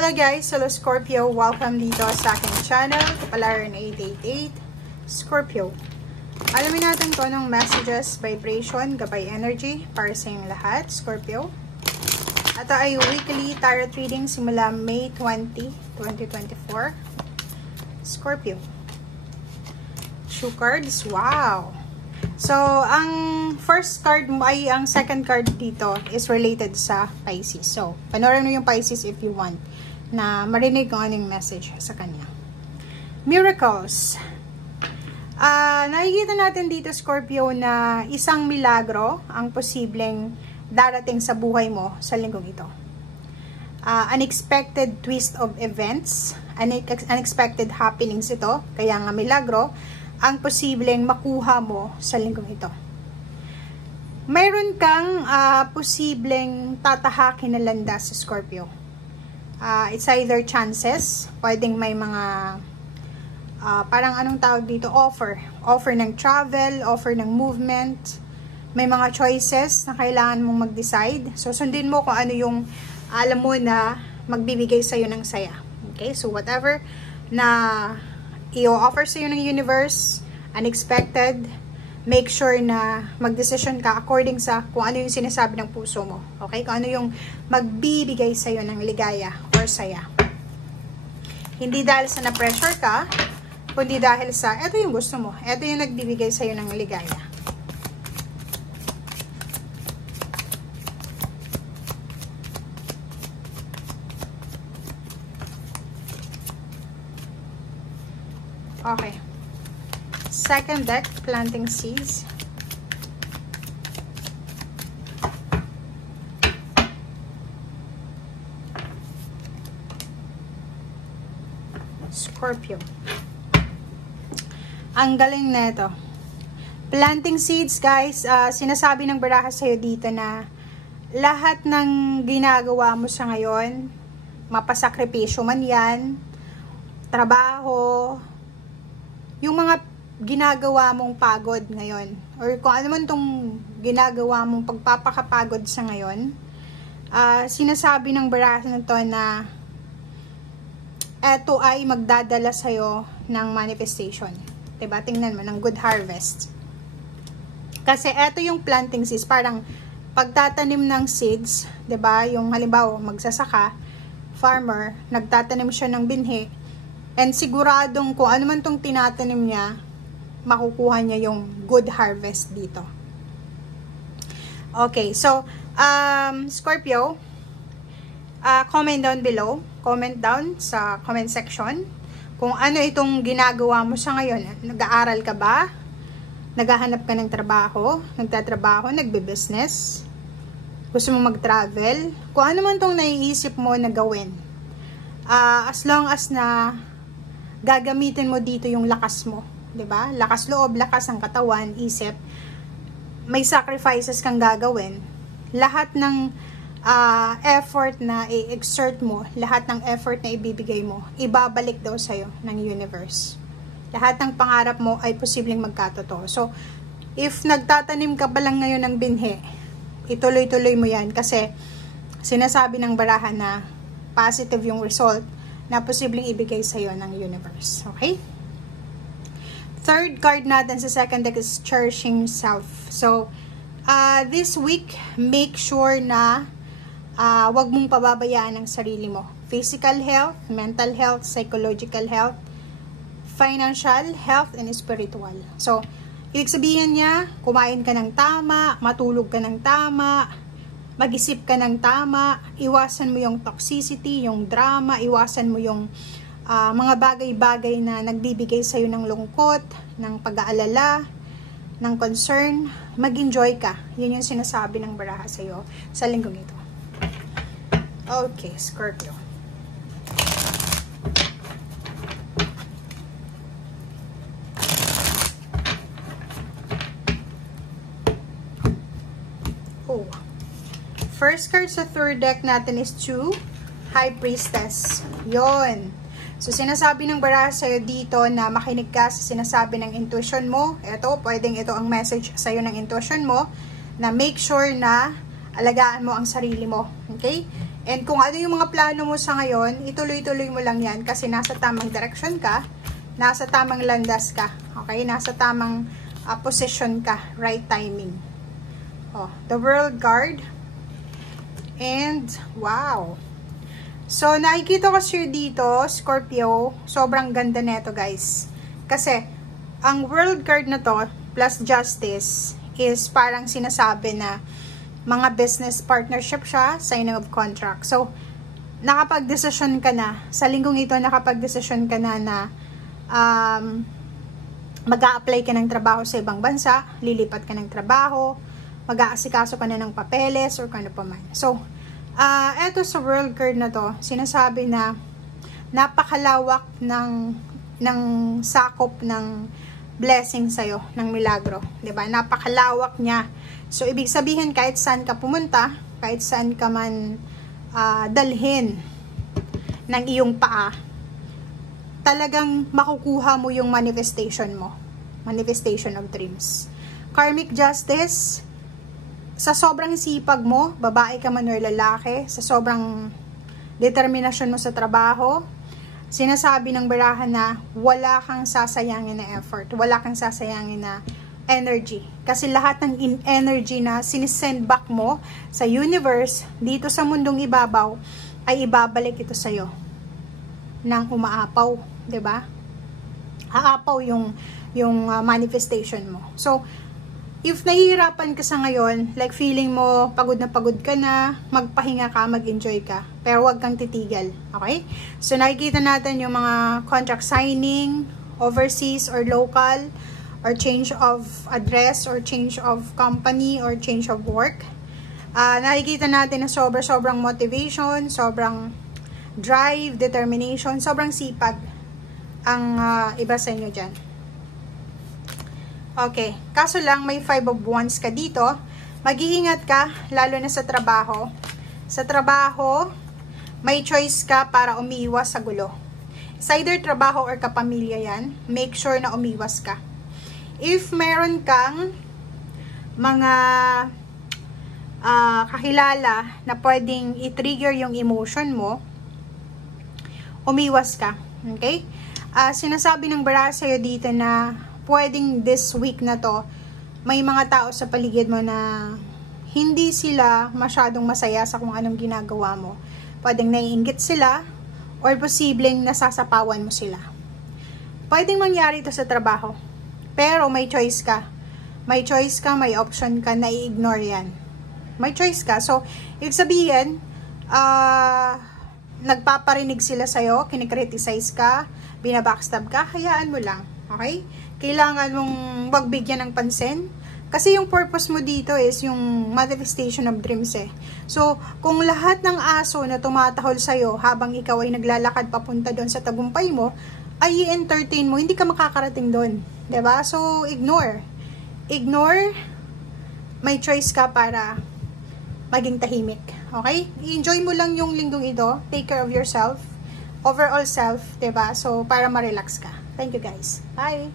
Hello guys, hello Scorpio, welcome dito sa aking channel, Kapalaran 888 Scorpio. Alamin natin kung anong messages, vibration, gabay energy para sa inyong lahat, Scorpio. Ito ay weekly tarot reading simula May 20, 2024. Scorpio. 2 cards, wow! So, ang first card mo ay, ang second card dito is related sa Pisces. So, panoorin mo yung Pisces if you want na marinig kung anong message sa kanya. Miracles. Nakikita natin dito, Scorpio, na isang milagro ang posibleng darating sa buhay mo sa linggong ito. Unexpected twist of events, unexpected happenings ito, kaya nga milagro, ang posibleng makuha mo sa linggong ito. Mayroon kang posibleng tatahakin na landas sa Scorpio. It's either chances, pwedeng may mga parang anong tawag dito, offer ng travel, offer ng movement, may mga choices na kailangan mong mag-decide. So sundin mo kung ano yung alam mo na magbibigay sa'yo ng saya. Okay, so whatever na i-offer sa'yo ng universe, unexpected, make sure na mag-decision ka according sa kung ano yung sinasabi ng puso mo. Okay? Kung ano yung magbibigay sa'yo ng ligaya or saya. Hindi dahil sa na-pressure ka, kundi dahil sa, eto yung gusto mo. Eto yung nagbibigay sa'yo ng ligaya. Okay. Second deck, planting seeds. Scorpio. Ang galing na ito. Planting seeds, guys. Sinasabi ng baraha sa'yo dito na lahat ng ginagawa mo sa ngayon, mapasakripisyo man yan, trabaho, yung mga ginagawa mong pagod ngayon, or kung ano man tong ginagawa mong pagpapakapagod sa ngayon, sinasabi ng baraha na to na eto ay magdadala sa'yo ng manifestation. Diba? Tingnan mo, ng good harvest. Kasi eto yung planting seeds, parang pagtatanim ng seeds, diba? Yung halimbawa, magsasaka, farmer, nagtatanim siya ng binhi, and siguradong kung ano man tong tinatanim niya, makukuha niya yung good harvest dito. Okay, so, Scorpio, comment down below. Comment down sa comment section kung ano itong ginagawa mo sa ngayon. Nag-aaral ka ba? Naghahanap ka ng trabaho? Nagtatrabaho? Nagbe-business? Gusto mo mag-travel? Kung ano man tong naiisip mo na gawin. As long as na gagamitin mo dito yung lakas mo, 'di ba? Lakas loob, lakas ng katawan, isip. May sacrifices kang gagawin. Lahat ng effort na i-exert mo, lahat ng effort na ibibigay mo, ibabalik daw sa'yo ng universe. Lahat ng pangarap mo ay posibleng magkatotoo. So, if nagtatanim ka pa lang ngayon ng binhi, ituloy-tuloy mo yan kasi sinasabi ng baraha na positive yung result na posibleng ibigay sa'yo ng universe. Okay? Third card natin sa second deck is cherishing self. So, this week, make sure na wag mong pababayaan ang sarili mo. Physical health, mental health, psychological health, financial health, and spiritual. So, ibig sabihin niya, kumain ka ng tama, matulog ka ng tama, mag-isip ka ng tama, iwasan mo yung toxicity, yung drama, iwasan mo yung mga bagay-bagay na nagbibigay sa'yo ng lungkot, ng pag-aalala, ng concern. Mag-enjoy ka. Yun yung sinasabi ng baraha sa'yo sa linggong ito. Okay, Scorpio. Oh. First card sa third deck natin is 2, High Priestess. Yon. So, sinasabi ng baraha sa'yo dito na makinig ka sa sinasabi ng intuition mo. Ito, pwedeng ito ang message sa'yo ng intuition mo na make sure na alagaan mo ang sarili mo. Okay? And kung ano yung mga plano mo sa ngayon, ituloy-tuloy mo lang yan kasi nasa tamang direction ka, nasa tamang landas ka, okay? Nasa tamang position ka, right timing. Oh, the World card. And, wow. So, nakikita ko sir dito, Scorpio, sobrang ganda neto guys. Kasi, ang World card na to, plus Justice, is parang sinasabi na mga business partnership siya, signing of contract. So, nakapag-desisyon ka na, sa linggong ito, nakapag-desisyon ka na mag-a-apply ka ng trabaho sa ibang bansa, lilipat ka ng trabaho, mag-aasikaso ka na ng papeles, or kano pa man. So, eto sa World card na to, sinasabi na napakalawak ng sakop ng blessing sa'yo, ng milagro. 'Di ba? Napakalawak niya. So, ibig sabihin, kahit saan ka pumunta, kahit saan ka man dalhin ng iyong paa, talagang makukuha mo yung manifestation mo. Manifestation of dreams. Karmic Justice, sa sobrang sipag mo, babae ka man or lalaki, sa sobrang determinasyon mo sa trabaho, sinasabi ng barahan na wala kang sasayangin na effort, wala kang sasayangin na energy. Kasi lahat ng energy na sinisend back mo sa universe, dito sa mundong ibabaw, ay ibabalik ito sa'yo nang umaapaw, 'di ba? Aapaw yung manifestation mo. So, if nahihirapan ka sa ngayon, like feeling mo pagod ka na, magpahinga ka, mag-enjoy ka, pero huwag kang titigil, okay? So, nakikita natin yung mga contract signing, overseas or local, or change of address, or change of company, or change of work. Nakikita natin na sobrang motivation, sobrang drive, determination, sobrang sipag ang iba sa inyo dyan. Okay, kaso lang may 5 of Wands ka dito. Mag-iingat ka, lalo na sa trabaho. Sa trabaho, may choice ka para umiiwas sa gulo. It's either trabaho or kapamilya yan. Make sure na umiwas ka. If meron kang mga kakilala na pwedeng i-trigger yung emotion mo, umiwas ka. Okay? Sinasabi ng baraha sa'yo dito na pwedeng this week na to, may mga tao sa paligid mo na hindi sila masyadong masaya sa kung anong ginagawa mo. Pwedeng naiinggit sila, or posibleng nasasapawan mo sila. Pwedeng mangyari ito sa trabaho. Pero may choice ka. May choice ka, may option ka na i-ignore yan. May choice ka. So, ibig sabihin, nagpaparinig sila sa'yo, kinikriticize ka, binabackstab ka, hayaan mo lang. Okay? Kailangan mong wag bigyan ng pansin. Kasi yung purpose mo dito is yung manifestation of dreams eh. So, kung lahat ng aso na tumatahol sa'yo habang ikaw ay naglalakad papunta doon sa tagumpay mo, ay i-entertain mo, hindi ka makakarating doon. 'Di ba? So, ignore. Ignore. May choice ka para maging tahimik. Okay? I-enjoy mo lang yung linggong ito. Take care of yourself. Overall self, 'di ba? So, para ma-relax ka. Thank you guys. Bye!